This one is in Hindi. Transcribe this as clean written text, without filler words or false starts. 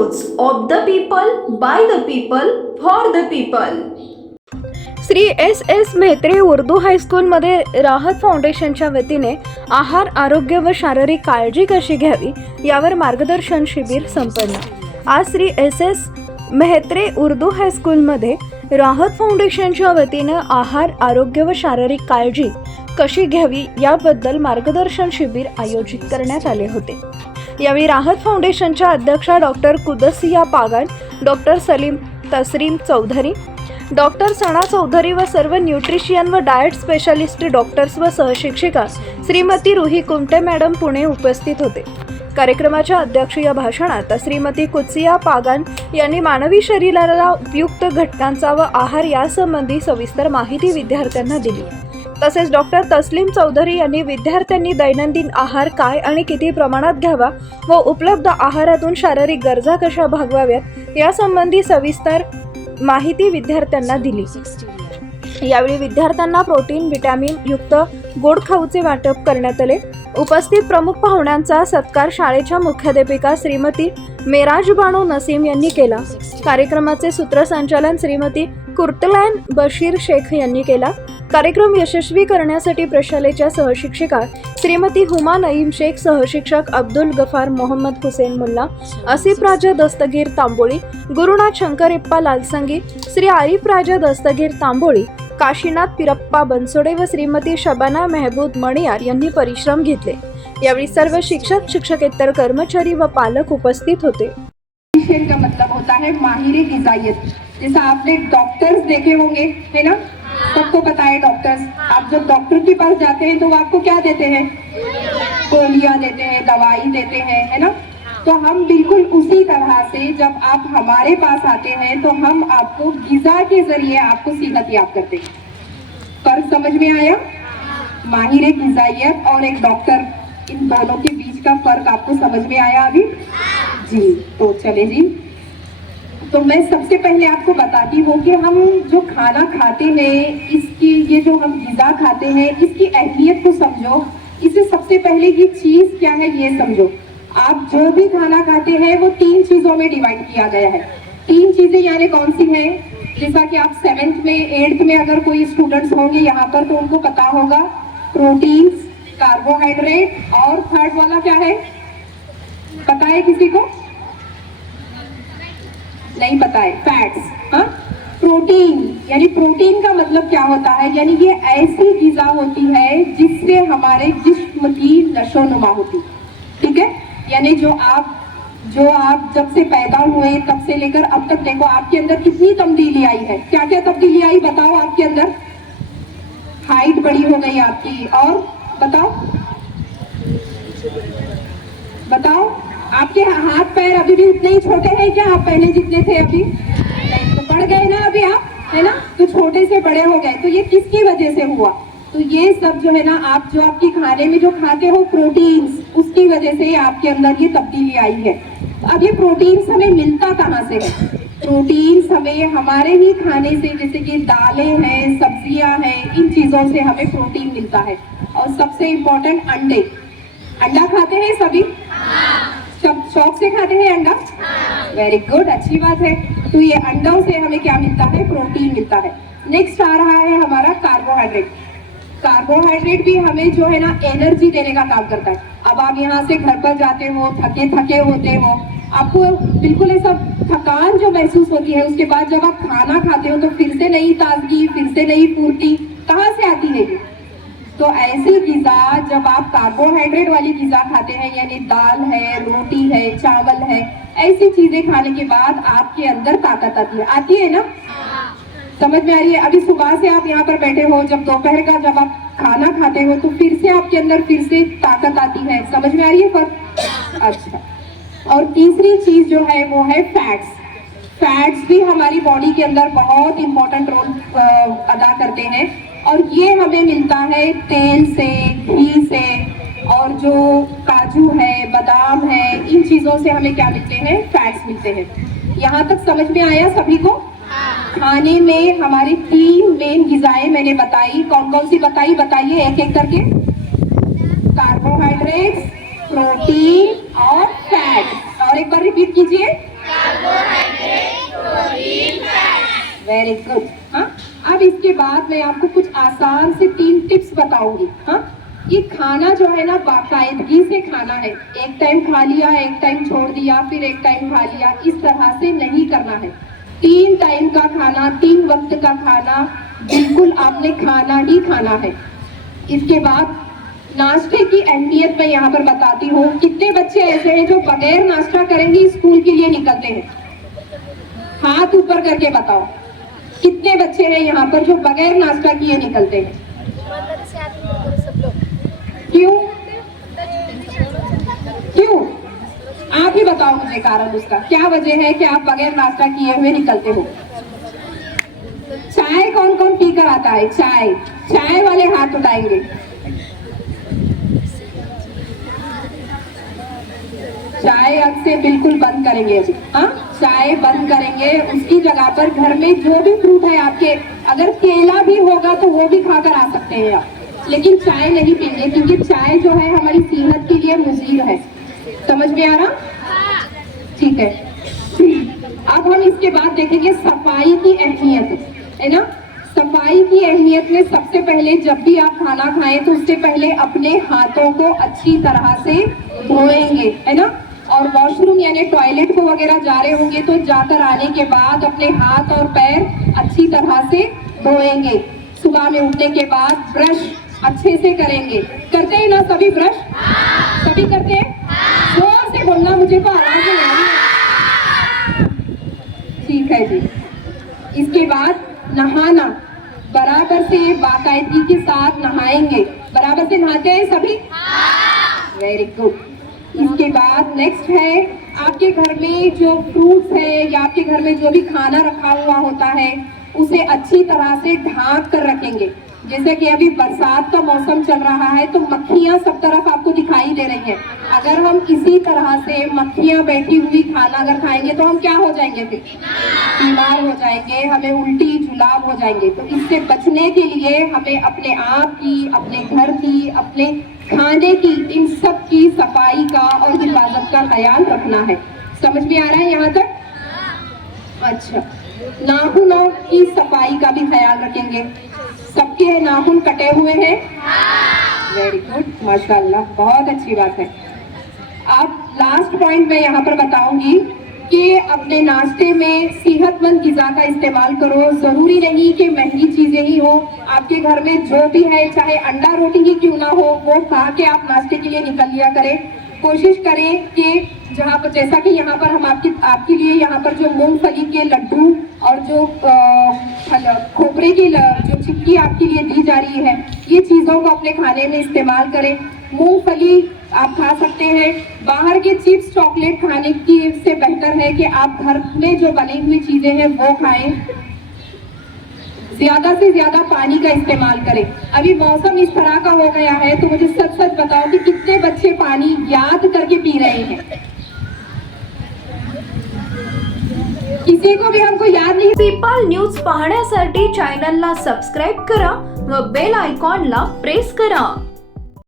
News of the people, by the people, for the people. Shri S Mhetre Urdu हायस्कूलमध्ये राहत फाउंडेशनच्या वतीने आहार, आरोग्य व शारीरिक काळजी कशी घ्यावी यावर मार्गदर्शन शिबिर संपन्न. आज श्री एस म्हेत्रे उर्दू हायस्कूलमध्ये राहत फाउंडेशनच्या वतीने आहार, आरोग्य व शारीरिक काळजी कशी घ्यावी याबद्दल मार्गदर्शन शिबिर आयोजित करण्यात आले होते. यावेळी राहत फाउंडेशनच्या अध्यक्षा doctor Qudsiya Pagan, doctor Tasreem Chaudhary, doctor Sana Chaudhary व सर्व न्यूट्रिशियन व डाएट स्पेशलिस्ट डॉक्टर्स व सहशिक्षिका श्रीमती रुही कुमटे मॅडम पुणे उपस्थित होते. कार्यक्रमाच्या अध्यक्षीय भाषणात श्रीमती कुदसिया पागान यांनी मानवी शरीराला उपयुक्त घटकांचा व आहार यासंबंधी सविस्तर माहिती विद्यार्थ्यांना दिली. तसेच डॉक्टर तस्लीम चौधरी यांनी विद्यार्थ्यांनी दैनंदिन आहार काय आणि किती प्रमाणात घ्यावा व उपलब्ध आहारातून शारीरिक गरजा कशा भागवाव्यात यासंबंधी सविस्तर माहिती विद्यार्थ्यांना दिली. यावेळी विद्यार्थ्यांना प्रोटीन, व्हिटॅमिन युक्त गोड खाऊचे वाटप करण्यात आले. उपस्थित प्रमुख पाहुण्यांचा सत्कार शाळेच्या मुख्याध्यापिका श्रीमती मेराज बानो नसीम यांनी केला. कार्यक्रमाचे सूत्रसंचालन श्रीमती कुर्तलैन बशीर शेख यांनी केला. कार्यक्रम यशस्वी करण्यासाठी प्रशालेच्या सहशिक्षिका श्रीमती हुमा नईम शेख, सहशिक्षक अब्दुल गफार मोहम्मद हुसेन मुल्ला, आसिफ राजा दस्तगीर तांबोळी, गुरुनाथ शंकरिप्पा लालसंगी, श्री आरिफ राजा दस्तगीर तांबोळी, काशीनाथ पिरप्पा बनसोडे व श्रीमती शबाना मेहबूद मणियार यांनी परिश्रम घेतले. यावेळी सर्व शिक्षक, शिक्षकेतर कर्मचारी व पालक उपस्थित होते. का मतलब होता है माहिर ग़िज़ाइयत. जैसा आपने डॉक्टर्स देखे होंगे, है ना, सबको पता है डॉक्टर्स. आप जब डॉक्टर के पास जाते हैं तो वो आपको क्या देते हैं? गोलियां देते हैं, दवाई देते हैं, है ना. तो हम बिल्कुल उसी तरह से जब आप हमारे पास आते हैं तो हम आपको ग़िज़ा के जरिए आपको सेहत याद करते हैं. फर्क समझ में आया? माहिर ग़िज़ाइयत और एक डॉक्टर, इन दोनों के बीच का फर्क आपको समझ में आया अभी जी? तो चले जी. तो मैं सबसे पहले आपको बताती हूँ कि हम जो खाना खाते हैं, इसकी ये जो हम ग़िज़ा खाते हैं, इसकी अहमियत को समझो. इसे सबसे पहले ये चीज़ क्या है ये समझो. आप जो भी खाना खाते हैं वो 3 चीज़ों में डिवाइड किया गया है. 3 चीज़ें यानी कौन सी हैं? जैसा कि आप 7th में 8th में अगर कोई स्टूडेंट्स होंगे यहाँ पर तो उनको पता होगा. प्रोटीन्स, कार्बोहाइड्रेट और थर्ड वाला क्या है, पता है किसी को? नहीं पता है? फैट्स. हाँ, प्रोटीन. यानी प्रोटीन का मतलब क्या होता है? यानी ये ऐसी ग़िज़ा होती है जिससे हमारे जिस्म की नशोनुमा होती. ठीक है. यानी जो आप जब से पैदा हुए तब से लेकर अब तक देखो आपके अंदर कितनी तब्दीली आई है. क्या क्या तब्दीली आई बताओ आपके अंदर? हाइट बड़ी हो गई आपकी. और बताओ आपके हाथ पैर अभी भी उतने ही छोटे हैं क्या? आप पहले जितने थे अभी नहीं, तो बढ़ गए ना अभी आप, है ना. तो छोटे से बड़े हो गए. तो ये किसकी वजह से हुआ? तो ये सब जो है ना, आप जो आपकी खाने में जो खाते हो प्रोटीन्स, उसकी वजह से आपके अंदर ये तब्दीली आई है. अब ये प्रोटीन्स हमें मिलता कहाँ से है? प्रोटीन्स हमें हमारे ही खाने से, जैसे कि दालें हैं, सब्जियां हैं, इन चीज़ों से हमें प्रोटीन मिलता है. और सबसे इम्पोर्टेंट अंडे. अंडा खाते हैं सभी? सब शौक से खाते हैं अंडा? वेरी गुड, अच्छी बात है. तो ये अंडों से हमें क्या मिलता है? प्रोटीन मिलता है. नेक्स्ट आ रहा है हमारा कार्बोहाइड्रेट. कार्बोहाइड्रेट भी हमें जो है ना एनर्जी देने का काम करता है. अब आप यहाँ से घर पर जाते हो, थके थके होते हो, आपको बिल्कुल ऐसा थकान जो महसूस होती है, उसके बाद जब आप खाना खाते हो तो फिर से नई ताजगी, फिर से नई फुर्ती कहाँ से आती है? तो ऐसी ग़िज़ा जब आप कार्बोहाइड्रेट वाली ग़िज़ा खाते हैं, यानी दाल है, रोटी है, चावल है, ऐसी चीज़ें खाने के बाद आपके अंदर ताकत आती है ना. समझ में आ रही है? अभी सुबह से आप यहाँ पर बैठे हो, जब दोपहर का जब आप खाना खाते हो तो फिर से आपके अंदर फिर से ताकत आती है. समझ में आ रही है फर्क? अच्छा. और तीसरी चीज़ जो है वो है फैट्स. फैट्स भी हमारी बॉडी के अंदर बहुत इंपॉर्टेंट रोल अदा करते हैं. और ये हमें मिलता है तेल से, घी से, और जो काजू है, बादाम है, इन चीज़ों से हमें क्या मिलते हैं? फैट्स मिलते हैं. यहाँ तक समझ में आया सभी को? खाने में हमारी 3 मेन ग़िज़ाएं मैंने बताई. कौन कौन सी बताइए एक एक करके. कार्बोहाइड्रेट्स, प्रोटीन और फैट. और एक बार रिपीट कीजिए. Very good. हाँ, अब इसके बाद मैं आपको कुछ आसान से 3 टिप्स बताऊंगी। हाँ, ये खाना जो है ना बाकायदगी से खाना है। एक टाइम खा लिया, एक टाइम छोड़ दिया, फिर एक टाइम खा लिया, इस तरह से नहीं करना है। 3 टाइम का खाना, 3 वक्त का खाना बिल्कुल आपने खाना ही खाना है। इसके बाद नाश्ते की अहमियत मैं यहाँ पर बताती हूँ। कितने बच्चे ऐसे हैं जो बगैर नाश्ता करेंगे स्कूल के लिए निकलते हैं? हाथ ऊपर करके बताओ, कितने बच्चे हैं यहाँ पर जो बगैर नाश्ता किए निकलते हैं? क्यों? क्यों? आप ही बताओ मुझे कारण उसका, क्या वजह है कि आप बगैर नाश्ता किए हुए निकलते हो? चाय कौन कौन पीकर आता है? चाय, चाय वाले हाथ उठाएंगे। चाय अब से बिल्कुल बंद करेंगे अभी। हाँ, चाय बंद करेंगे। उसकी जगह पर घर में जो भी फ्रूट है आपके, अगर केला भी होगा तो वो भी खाकर आ सकते हैं आप, लेकिन चाय नहीं पीएंगे क्योंकि चाय जो है हमारी सेहत के लिए मुज़ीर है। समझ में आ रहा? ठीक है। अब हम इसके बाद देखेंगे सफाई की अहमियत, है ना। सफाई की अहमियत में सबसे पहले जब भी आप खाना खाएं तो उससे पहले अपने हाथों को अच्छी तरह से धोएंगे, है ना। और वॉशरूम यानी टॉयलेट को वगैरह जा रहे होंगे तो जाकर आने के बाद अपने हाथ और पैर अच्छी तरह से धोएंगे। सुबह में उठने के बाद ब्रश अच्छे से करेंगे। करते हैं ना सभी ब्रश? सभी करते हैं? जोर से बोलना, मुझे तो आवाज नहीं आ रही। ठीक है जी। इसके बाद नहाना, बराबर से बाकायदगी के साथ नहाएंगे। बराबर से नहाते हैं सभी? Very good. इसके बाद नेक्स्ट है, आपके घर में जो फ्रूट्स है या आपके घर में जो भी खाना रखा हुआ होता है उसे अच्छी तरह से ढांक कर रखेंगे। जैसे कि अभी बरसात का मौसम चल रहा है तो मक्खियां सब तरफ आपको दिखाई दे रही हैं। अगर हम इसी तरह से मक्खियां बैठी हुई खाना अगर खाएंगे तो हम क्या हो जाएंगे? फिर बीमार हो जाएंगे, हमें उल्टी जुलाब हो जाएंगे। तो इससे बचने के लिए हमें अपने आप की, अपने घर की, अपने खाने की, इन सब की सफाई का और हिफाजत का ख्याल रखना है। समझ में आ रहा है यहाँ तक? अच्छा, नाखूनों की सफाई का भी ख्याल रखेंगे। सबके नाखून कटे हुए हैं? वेरी गुड, माशाल्लाह, बहुत अच्छी बात है। अब लास्ट पॉइंट मैं यहाँ पर बताऊंगी कि अपने नाश्ते में सेहतमंद ग़िज़ा का इस्तेमाल करो। जरूरी नहीं कि महंगी चीजें ही हो, आपके घर में जो भी है, चाहे अंडा रोटी ही क्यों ना हो, वो खा के आप नाश्ते के लिए निकल लिया करें। कोशिश करें कि जहाँ पर, जैसा कि यहाँ पर हम आपके लिए यहाँ पर जो मूंगफली के लड्डू और जो खोपरे की जो चिक्की आपके लिए दी जा रही है, ये चीज़ों को अपने खाने में इस्तेमाल करें। मूंगफली आप खा सकते हैं। बाहर के चिप्स चॉकलेट खाने की से बेहतर है कि आप घर में जो बनी हुई चीज़ें हैं वो खाएं। ज्यादा से ज्यादा पानी का इस्तेमाल करें। अभी मौसम इस तरह का हो गया है तो मुझे सच सच बताओ कि कितने बच्चे पानी याद करके पी रहे हैं? किसी को भी हमको याद नहीं। पीपल न्यूज पाहण्यासाठी चॅनलला सबस्क्राईब करा व बेल आयकॉनला प्रेस करा।